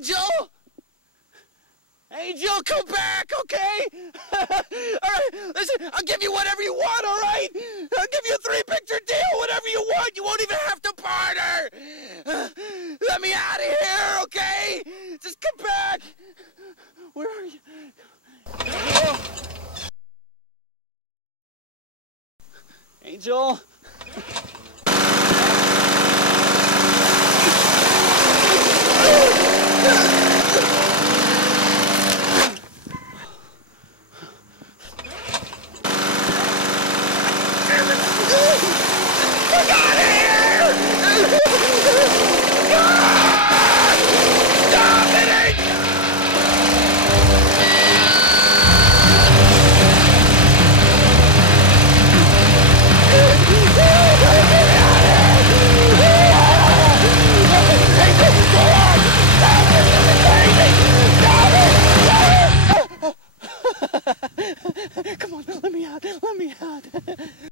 Angel! Angel, come back, okay? All right, listen, I'll give you whatever you want, all right? I'll give you a 3-picture deal, whatever you want. You won't even have to barter. Let me out of here, okay? Just come back. Where are you? Angel? Come on, let me out, let me out.